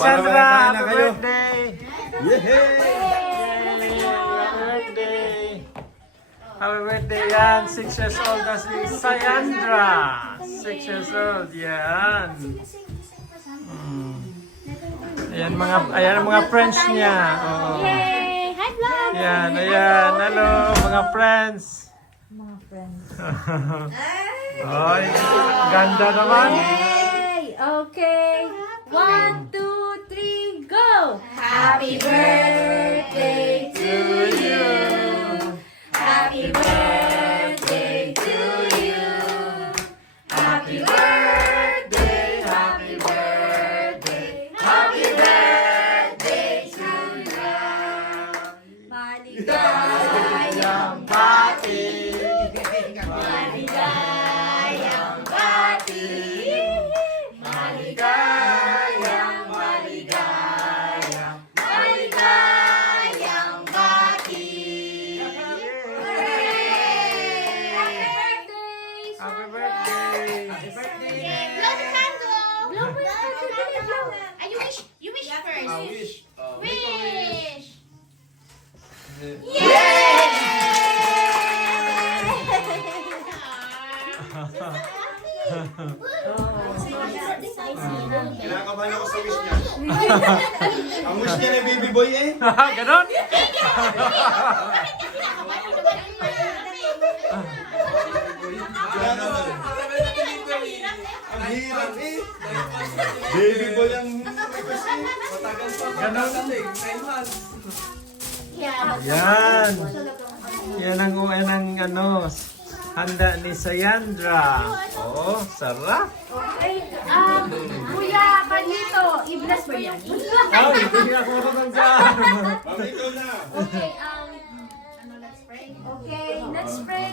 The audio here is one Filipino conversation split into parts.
Sandra, Kain na happy kayo. birthday! Yehey! Happy birthday! Happy birthday yan! 6 years old na si Sandra! 6 years old, yan! Ayan ang mga friends niya. Oh. Yay! Hi, vlog! Yan, ayan. Hello, mga friends. Mga friends. Ay, ganda naman. Yay! Okay. 1, 2, 3, go! Happy birthday to you. Happy birthday to you. Happy birthday, happy birthday, happy birthday to you. Maligayang bati. Maligayang bati. Maligayang, maligayang, maligayang bati. Hooray! Happy birthday! Happy birthday. Blow the candle. Blow the candle. You wish first. Wish. Wish. Kinakabahan ako sa wish niya. Ang wish niya na baby boy eh. Ganon? Ang hirap eh. Baby boy ang request eh. Ganon? 9 months. Yan. Yan ang ano, handa ni Sandra. Oh, sarap. Okay, Kuya Carlito, i-bless mo yan. Ay, hindi ako matanggaan. Mami, ikaw na. Okay, okay, let's pray.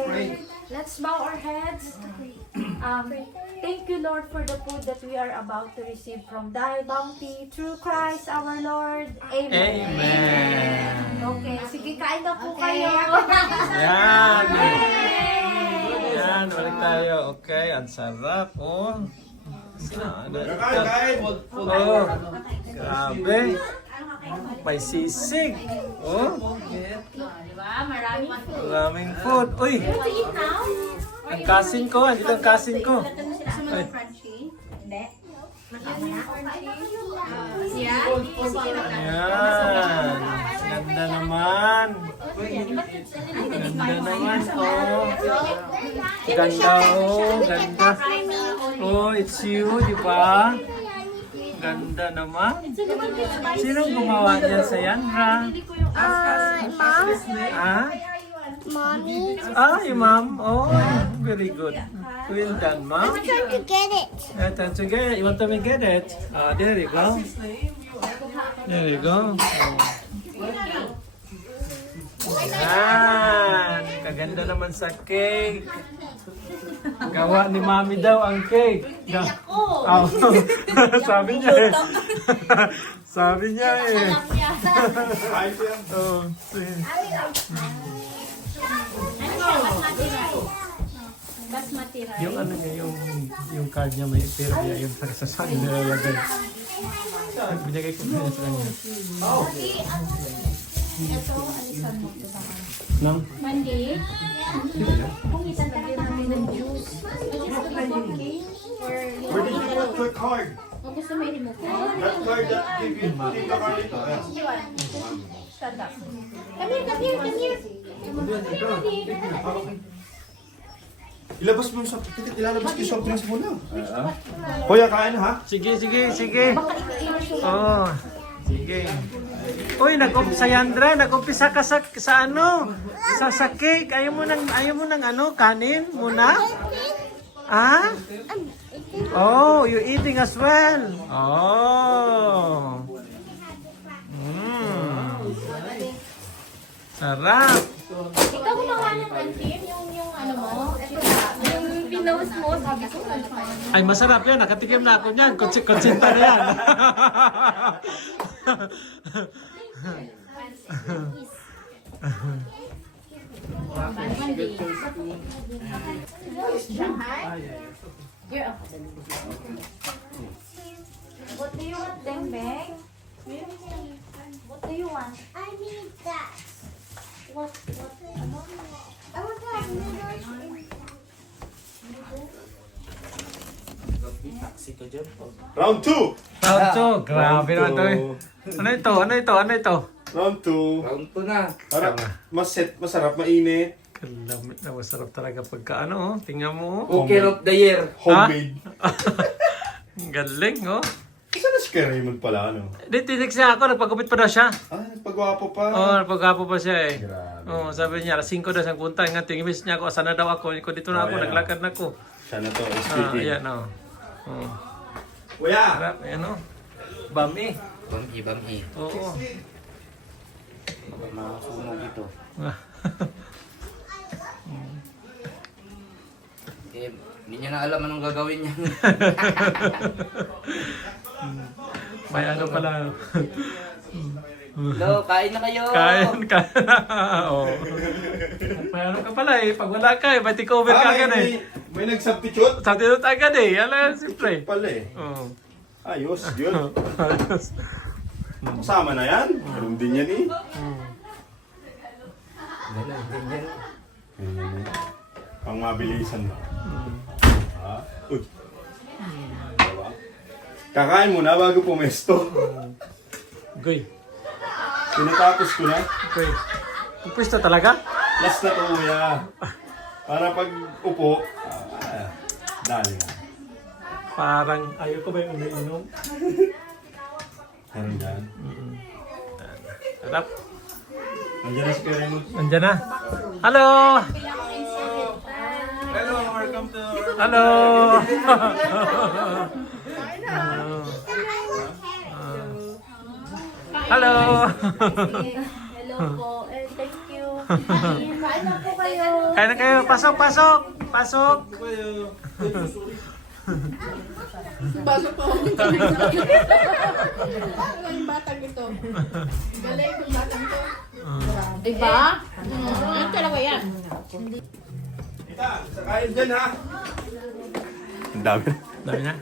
Okay, let's bow our heads. Thank you, Lord, for the food that we are about to receive from thy bounty through Christ our Lord. Amen. Amen. Okay, sige, kain na po kayo. Yan. Yay! Yan, balik tayo. Okay, ang sarap. Oh. Sana. Kain. Oh, grabe. May sisig. Oh, Diba? Maraming food. maraming food. Uy, To eat now? ang kasing ko. Andito ang kasing ko. Ay, Hindi. yan. Ganda naman. Ganda naman. Oh. Ganda, oh. Ganda. Oh, it's you, di ba? Ganda naman. Sinong gumawa niya sa Sandra? Mom. Ah? Mommy. Ah, yung mom. Oh, very good. Well done, mom. I'm trying to get it. Time to get it. You want to get it? Ah, there you go. There you go. Oh. Yan. Kaganda naman sa cake. Gawa ni mami daw ang cake. Oh. Sabi niya eh. Sabi niya eh. Kain siya. Oh, sige. Basmati rice. Yung ano niya, yung card niya, may pera niya, yung pagsasali nilalagay. Binigay ko niya sa kanya. Ito, alisan mo ito sa Nang? Monday. Kung itatagyan namin ng juice. Gusto mo cake? Or Where did you put your card? kung gusto mo i-remove ko? That card that give you Tita Carlito. Stand up. Come here, come here, come here. Ilabas mo yung soft drinks. Ilalabas ko yung soft drinks muna. Kuya, kain na ha? Sige, sige, sige. Oh, sige. Uy, sa Sandra, nag-umpisa ka sa ano? Sa cake. Ayaw mo nang ano, kanin muna? Ah? Oh, you're eating as well. Oh. Sarap. Ikaw gumawa ng antim, yung ano mo, yung pinost mo, sabi ko. Ay, masarap yan. Nakatikim na ako niyan. Kutsinta na yan. Monday. Shanghai? You're up. you want dembeng? What do you want? I need that. What? I want to have noodles. Taxi ka dyan. Round 2! Round 2. Grabe naman to eh. Round Ano ito? Round 2. Round 2 na. Para masarap, mainit. Kalamit na masarap talaga pagka ano, oh. Tingnan mo, oh. Cooker of the year. Homemade. Ang galing, oh. Saan na si Kuya Raymond pala, ano? Di, tinig siya ako, nagpagupit pa daw siya. Ah, nagpagwapo pa. Oo, nagpagwapo pa siya eh. Grabe. Oo, sabi niya, alas 5 daw siyang punta. Nga, tingin niya ako, asan na daw ako. Ko dito na ako, Oh, yeah. naglakad na ako. Siya na to, Ah, speaking. ayan, oh. Oo. Kuya! Harap, ayan, oh. Bami. Bami. Oo. Masunog ito. Eh, hindi niya na alam anong gagawin niya. May ano pala. Hello, kain na kayo. Kain na. Oo. May ano ka pala eh. Pag wala ka eh, may take over ka agad eh. May nag-substitute? Sa tinut agad eh. Alam, siyempre. Pala eh. Oo. Ayos, yun. Kasama na yan. Ganun din yan eh. Ganun din yan. Pang mabilisan na. Ha? Uy. Diba? Kakain mo na bago pumesto. Goy. Tinatapos ko na. Goy. Pupwesto talaga? Last na to, kuya. Para pag upo, dali na. Parang ayaw ko ba yung umiinom? Meron dyan. Harap. Nandiyan na si Kuya Raymond. Nandiyan na. Hello! Hello, welcome to... Hello! Hello! Hello po. Thank you. Kain na po kayo. Kaya na kayo. Pasok, pasok! Pasok! Pasok po. Yung batang ito. Galing yung batang ito. Diba? Yan talaga yan. Tita, sakayin dyan ha. Ang dami. Dami na.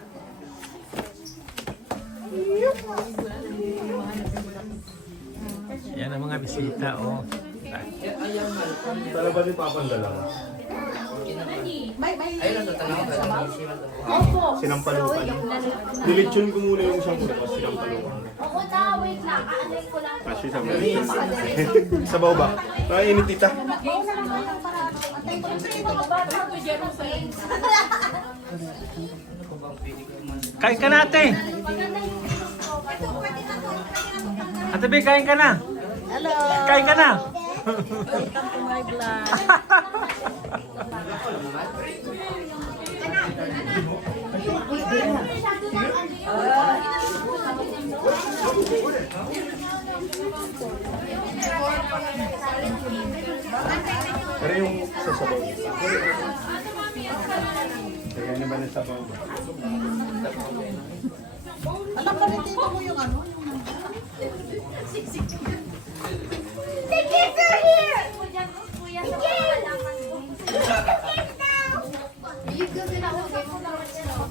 Yan ang mga bisita, oh. Tara ba ni Papandala? Ayun ang tatanong ka. Opo. Sinampalukan. Dilitsyon ko muna yung isang bukas, sinampalukan. Oo na, wait lang. Aanay ko lang. Kasi sabi sabaw ba? Mainit tita. Kain ka na, ate! Ate B, kain ka na! Hello. Kain ka na! Welcome to my vlog. Pero yung sa sabaw. Kaya naman yung sabaw ba? Alam pa rin dito mo yung ano? The kids are here. Kuya, sa pangalaman ko.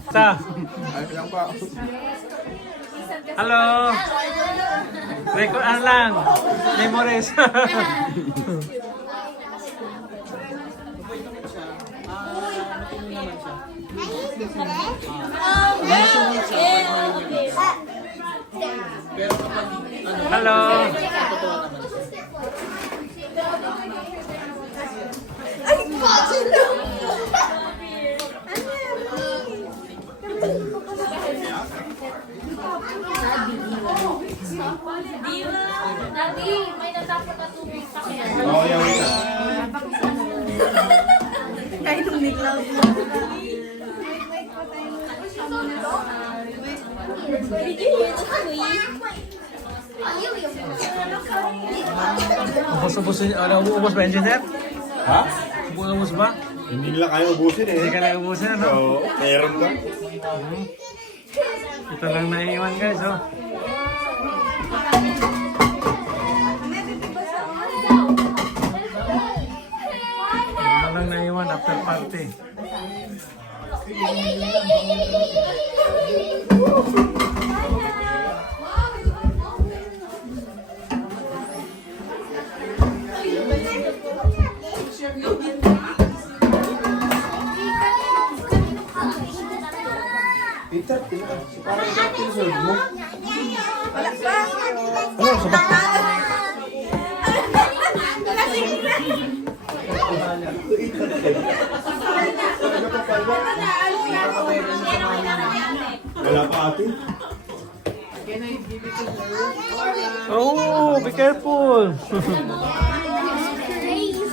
Sa? Hello! Record ano lang. Memories. Hello! Daddy, may natapos na tubig sa kanya. Oo, yan wait na. Kahit umiklaw. Ubus-ubus ubus ba engine sir? Ha? Ubus ba? Hindi nila kaya ubusin eh. Hindi ka na ubusin ano? Oo, meron ka. Ito lang naiiwan guys oh. Ito lang naiiwan after party. Parang sa episode mo. Wala pa ate. Oh, be careful. Please.